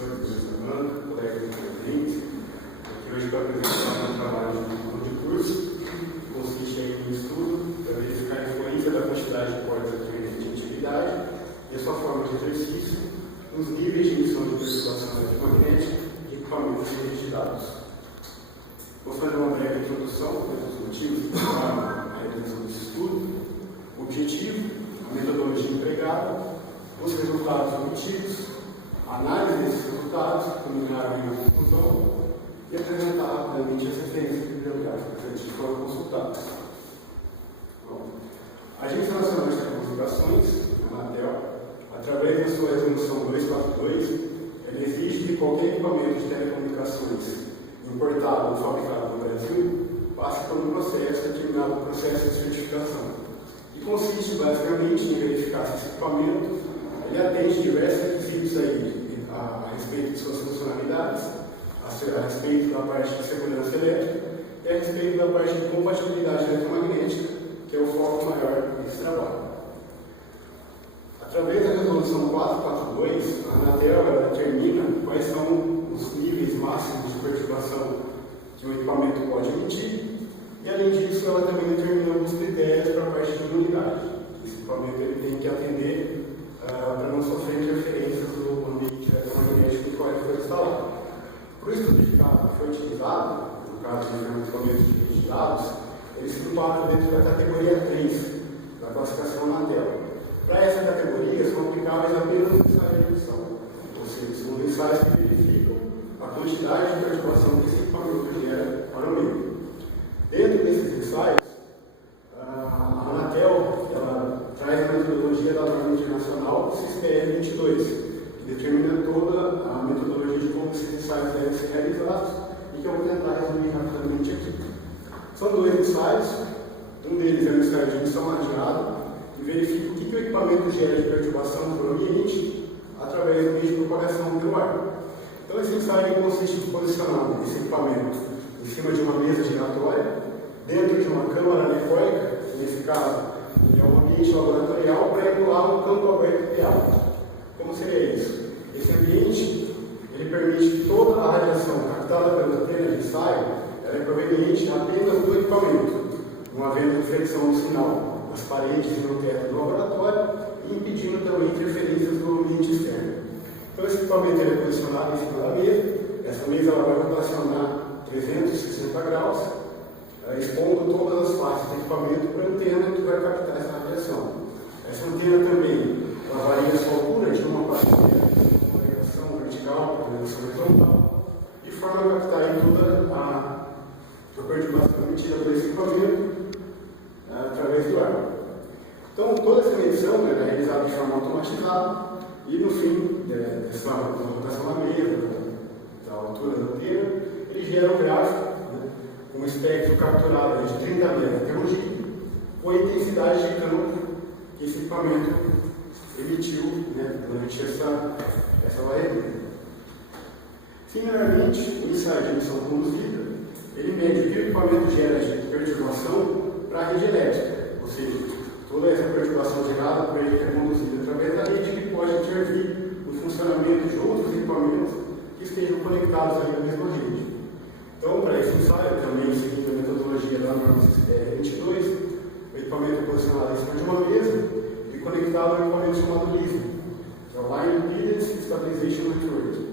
professores dessa banca, colegas intervenientes, aqui hoje para apresentar um trabalho de conclusão de curso, que consiste em um estudo para verificar a influência da quantidade de portas adquiridas de atividade e a sua forma de exercício nos níveis de emissão de perturbação eletromagnética e equipamentos de rede de dados. Vou fazer uma breve introdução dos motivos que levaram à realização desse estudo, o objetivo, a metodologia empregada, os resultados obtidos, a análise desses resultados, que culminaram em uma conclusão, e apresentar rapidamente as referências bibliográficas que foram consultadas. Bom, a Agência Nacional de Telecomunicações, a Anatel, através da sua resolução 242, ela exige que qualquer equipamento de telecomunicações importado ou fabricado no Brasil passe por um processo determinado processo de certificação, que consiste basicamente em verificar se esse equipamento ele atende diversos requisitos aí a respeito de suas funcionalidades, a respeito da parte de segurança elétrica e a respeito da parte de compatibilidade eletromagnética, que é o foco maior desse trabalho. Através da resolução 442, a Anatel determina quais são os níveis máximos de perturbação que o equipamento pode emitir e, além disso, ela também determina alguns critérios para a parte de imunidade. Esse equipamento ele tem que atender para não sofrer interferências do ambiente eletromagnético no qual ele foi instalado. Para o estudo de caso que foi utilizado, no caso de equipamentos de rede de dados, eles se enquadram dentro da categoria 3 da classificação Anatel. Para essa categoria, são aplicáveis apenas os ensaios de emissão, ou seja, são os ensaios que verificam a quantidade de perturbação que esse equipamento gera para o meio. Dentro desses ensaios, a Anatel ela traz a metodologia da norma internacional SISPR 22, que determina toda a metodologia de como esses ensaios devem ser realizados e que eu vou tentar resumir rapidamente aqui. São dois ensaios, um deles é o ensaio de emissão lajeado, e verifica o que o equipamento gera de perturbação para o ambiente através do meio de propagação pelo ar. Então, esse ensaio consiste em posicionar esse equipamento em cima de uma mesa giratória, dentro de uma câmara anecoica, nesse caso, é um ambiente laboratorial, para emular um campo aberto ideal. Como seria isso? Esse ambiente ele permite que toda a radiação captada pelas antenas de ensaio ela é proveniente apenas do equipamento, não havendo reflexão do sinal nas paredes e no teto do laboratório e impedindo também interferências do ambiente externo. Então, esse equipamento ele é posicionado em cima da mesa. Essa mesa ela vai rotacionar 360 graus, expondo todas as partes do equipamento para a antena que vai captar essa radiação. Essa antena também ela varia a sua altura de uma parte uma ligação vertical para a ligação horizontal, de forma a captar aí toda a perturbação emitida por esse equipamento através do ar. Então, toda essa medição é realizada de forma automatizada e, no fim dessa rotação da mesa, da altura da antena, ele gera um gráfico com um espectro capturado de 30 metros até 1 G, com a intensidade de campo que esse equipamento emitiu durante essa variedade. Similarmente, o ensaio de emissão conduzida, ele mede o que o equipamento gera de perturbação para a rede elétrica, ou seja, toda essa perturbação gerada por ele é conduzida através da rede que pode intervir no funcionamento de outros equipamentos que estejam conectados ali na mesma rede. Então, para esse ensaio, também seguindo a metodologia da norma SISPR 22, o equipamento é posicionado em cima de uma mesa e conectado a um equipamento chamado LISM, que é o Line Impedance Stabilization Network.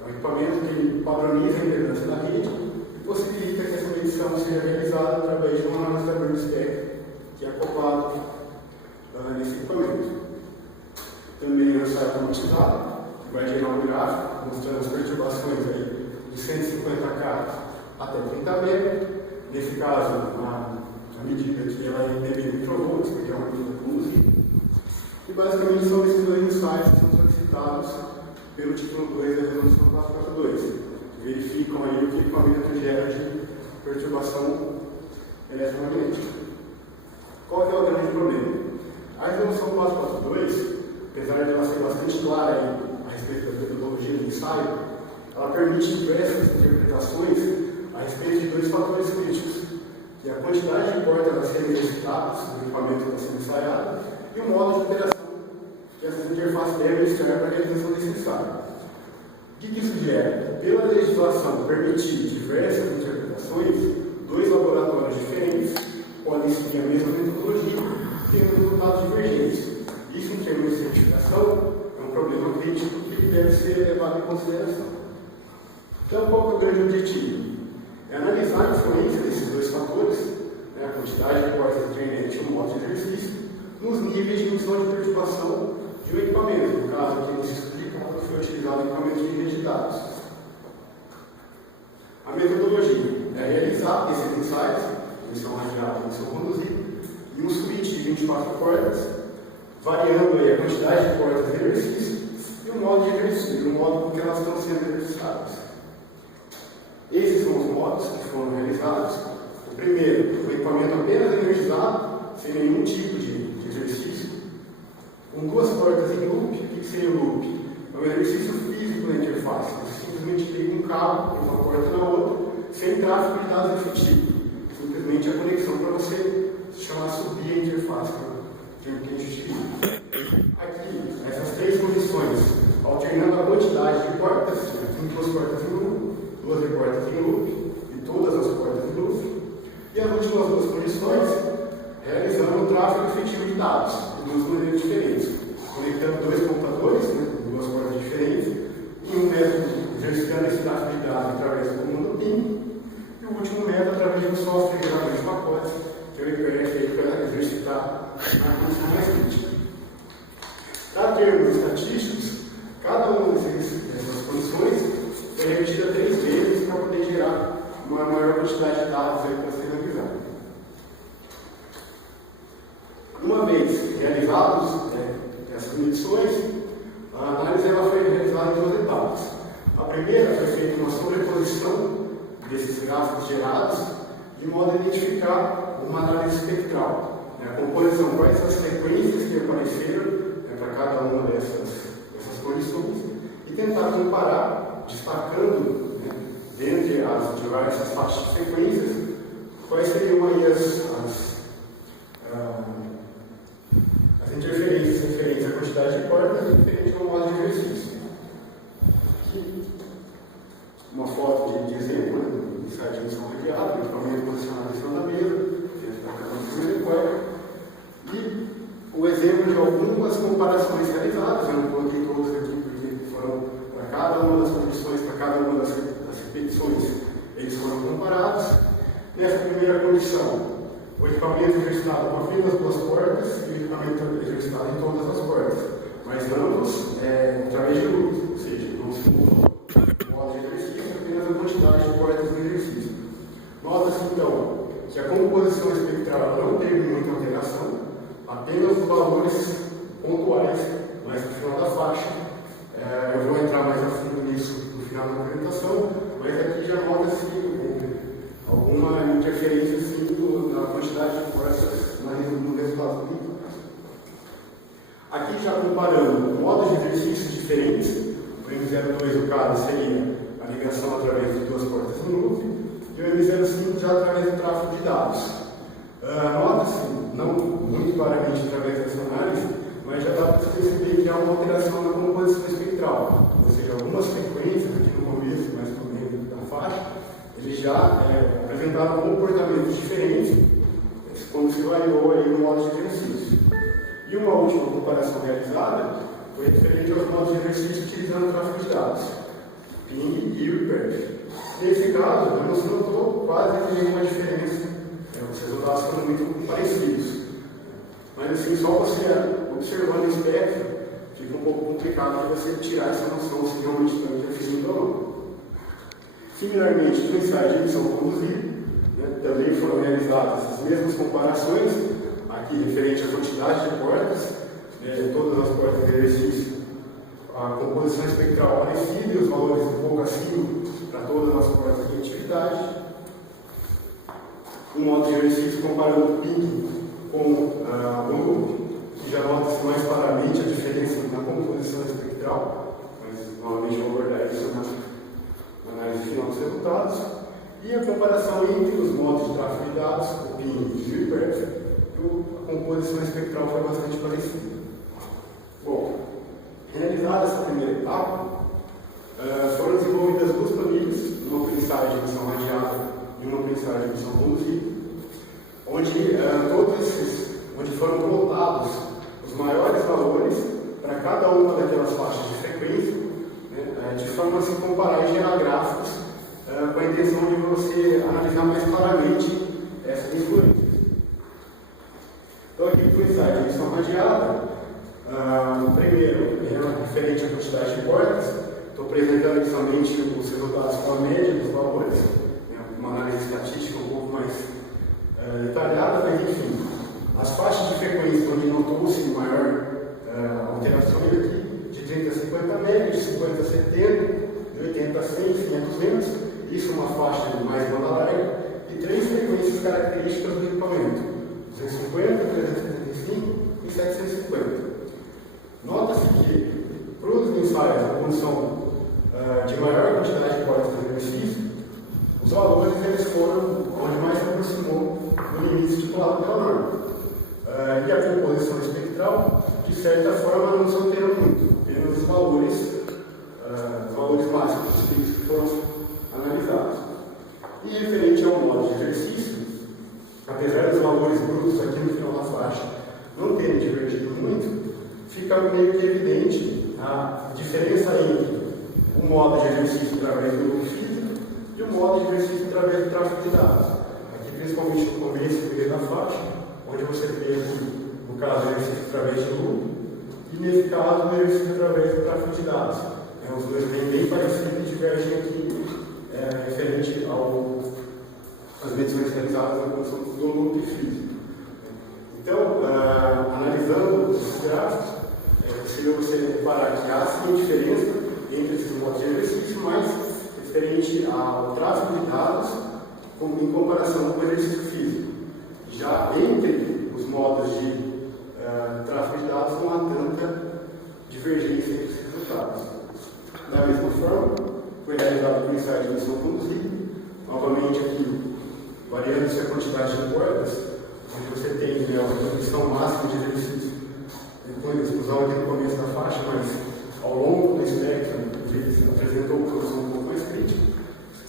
É um equipamento que ele padroniza a impedância da rede e possibilita que essa medição seja realizada através de um analisador de espectro, que é acoplado nesse equipamento. Também é um ensaio automatizado, que vai gerar um gráfico mostrando as perturbações aí de 150K até 30 metros. Nesse caso, a medida que ela é em dB microvolts, porque é uma medida conduzida. E basicamente são esses dois ensaios que são solicitados pelo título 2 da resolução 442, que verificam aí o que o equipamento gera de perturbação eletromagnética. Qual é o grande problema? A resolução 442, apesar de ela ser bastante clara aí a respeito da metodologia do ensaio, ela permite diversas interpretações a respeito de dois fatores críticos, que é a quantidade de portas a serem executadas no equipamento que está sendo ensaiado e o modo de operação que essas interfaces devem estar para a realização desse ensaio. O que isso gera? Pela legislação permitir diversas interpretações, dois laboratórios diferentes podem seguir a mesma metodologia, tendo resultados divergentes. Isso, em termos de certificação, é um problema crítico que deve ser levado em consideração. Então, qual é o grande objetivo? É analisar a influência desses dois fatores, né, a quantidade de portas de internet e o modo de exercício, nos níveis de emissão de perturbação de um equipamento, no caso aqui nesse estudo, quando foi utilizado o equipamento de rede de dados. A metodologia é realizar esses ensaios, emissão radial e emissão conduzida, em um switch de 24 portas, variando aí a quantidade de portas de exercício e o modo de exercício, o modo com que elas estão sendo exercitadas. Esses são os modos que foram realizados. O primeiro, o equipamento apenas energizado, sem nenhum tipo de exercício, com duas portas em loop. O que seria o loop? É um exercício físico na interface. Você simplesmente liga um cabo de uma porta na outra, sem tráfego de dados efetivo. Simplesmente a conexão para você chamar subir a interface, que a gente utiliza. Aqui, essas três condições, alternando a quantidade de portas, tem duas portas em loop, duas portas em loop e todas as portas em loop. E as últimas duas condições, realizando o tráfego efetivo de dados, de duas maneiras diferentes. Conectando dois computadores, né, duas portas diferentes, e um método exercitando esse tráfego de dados através do comando PIN, e o último método através do software gerador de pacotes, que é o IPF para exercitar na condição mais crítica. Para termos estatísticos, cada uma dessas condições é repetida 3 vezes para poder gerar uma maior quantidade de dados para ser analisado. Uma vez realizados essas medições, a análise ela foi realizada em 2 etapas. A primeira foi feita uma sobreposição desses gráficos gerados, de modo a identificar uma análise espectral. A composição, quais as frequências que apareceram para cada uma dessas condições, e tentar comparar, destacando, dentre as diversas faixas de frequências, quais seriam aí as interferências referentes à quantidade de portas e referentes ao modo de exercício. Aqui, uma foto de exemplo, do site de emissão radiada, equipamento posicionado em cima da mesa, dentro da capacidade de porta, e o exemplo de algumas comparações realizadas. Eu não coloquei todos aqui porque foram para cada uma das condições, para cada uma das repetições, eles foram comparados. Nessa primeira condição, o equipamento exercitado com apenas 2 portas e o equipamento exercitado em todas as portas, mas ambos através de luz, ou seja, não se mudou o modo de exercício, apenas a quantidade de portas no exercício. Nota-se então que a composição espectral não teve muita alteração, apenas os valores pontuais, mas no final da faixa. Eu vou entrar mais a fundo nisso no final da apresentação, mas aqui já nota-se alguma interferência na quantidade de forças no resultado do. Aqui já comparando modos de exercícios diferentes, o M02 no caso seria a ligação através de 2 portas em loop, e o M05 já através do tráfego de dados. Nota-se, não muito claramente através dessa análise, mas já dá para se perceber que há uma alteração na composição espectral, ou seja, algumas frequências aqui no começo, mais no meio da faixa, eles já apresentaram comportamentos diferentes quando se variou aí no modo de exercício. E uma última comparação realizada foi referente aos modos de exercício utilizando o tráfego de dados, PIN e o IPERF. Nesse caso, não se notou quase nenhuma diferença, os resultados foram muito parecidos. Mas assim, só você observando o espectro, fica um pouco complicado de você tirar essa noção se realmente está interferindo ou não. Similarmente, no ensaio de emissão conduzida, também foram realizadas as mesmas comparações, aqui referente à quantidade de portas, todas as portas de exercício, a composição espectral parecida e os valores um pouco acima para todas as portas de atividade. Um modo de exercício comparando o PIN com o loop, que já nota-se mais claramente a diferença na composição espectral, mas novamente vou abordar isso na análise final dos resultados, e a comparação entre os modos de tráfego de dados, o PIN e o IPERF, a composição espectral foi bastante parecida. Bom, realizada essa primeira etapa, Foram desenvolvidas duas planilhas, uma para ensaio de missão radiada e uma para ensaio de missão conduzida, onde foram colocados os maiores valores para cada uma daquelas faixas de frequência, né, de forma a se comparar e gerar gráficos com a intenção de você analisar mais claramente essas influências. Então, aqui para o ensaio de missão radiada, primeiro, referente à quantidade de portas, estou apresentando aqui somente os resultados com a média dos valores, né, uma análise estatística um pouco mais detalhada, mas enfim, as faixas de frequência onde notou-se maior alterações aqui, de 30 a 50 média, de 50 a 70, de 80 a 100, 100 a 200, isso é uma faixa de mais banda larga, e 3 frequências características do equipamento, 250, 375 e 750. Nota-se que, para os ensaios na condição de maior quantidade de portas de exercício, os valores eles foram onde mais se aproximou do limite estipulado pela norma. E a composição espectral, de certa forma, não se alterou muito, apenas os valores máximos que foram analisados. E referente ao modo de exercício, apesar dos valores brutos aqui no final da faixa não terem divergido muito, fica meio que evidente a diferença entre o modo de exercício através do grupo físico e o modo de exercício através do tráfego de dados. Aqui, principalmente no começo e no meio da faixa, onde você tem aqui, no caso, o exercício através de loop, e nesse caso, o exercício através do tráfego de dados. Os dois bem parecidos e divergem aqui referente às medições realizadas na condição do loop físico. Então, analisando esses gráficos, é possível você reparar que há sim diferença entre esses modos de exercício, mas referente ao tráfego de dados em comparação com o exercício físico. Já entre os modos de tráfego de dados não há tanta divergência entre os resultados. Da mesma forma, foi realizado por ensaio de missão conduzida, novamente aqui, variando-se a quantidade de portas, onde você tem a condição máxima de exercício, depois exclusão aqui no começo da faixa, mas ao longo do espectro, apresentou uma posição um pouco mais crítica,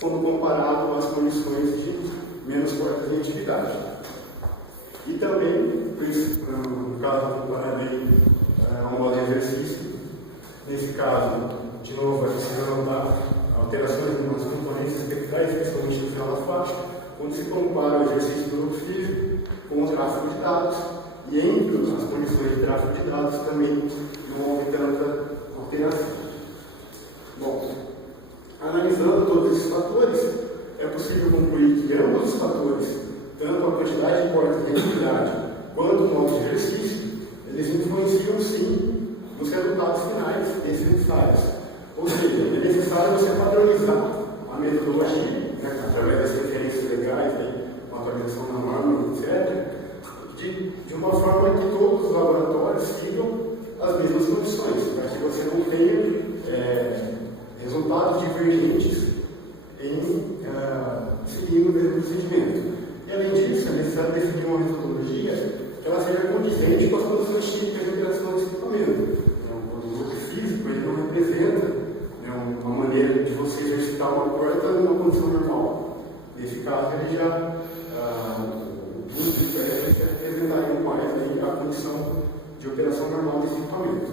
quando comparado às condições de menos portas em atividade. E também, no caso que eu compararei um modo de exercício, nesse caso, de novo, é possível notar alterações nas componentes espectrais, principalmente no final da faixa, quando se compara o exercício do grupo físico com o tráfego de dados, e entre as condições de tráfego de dados também não houve tanta alteração. Bom, analisando todos esses fatores, é possível concluir que ambos os fatores, tanto a quantidade de portas de atividade quanto o modo de exercício, eles influenciam sim nos resultados finais desses ensaios. Ou seja, é necessário você padronizar a metodologia, né, através das referências legais, uma atualização na norma, etc., de uma forma que todos os laboratórios sigam as mesmas condições, para que você não tenha resultados divergentes seguindo o mesmo procedimento. E além disso, é necessário definir uma metodologia que ela seja condizente com as condições típicas de operação desse equipamento. O grupo físico ele não representa uma maneira de você exercitar uma porta numa condição normal. Nesse caso, ele já representaria mais a condição de operação normal desse equipamento.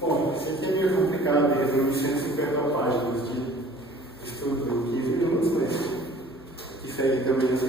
Bom, esse aqui é meio complicado, resume 150 páginas de estudo em 15 minutos, mas aqui segue também essa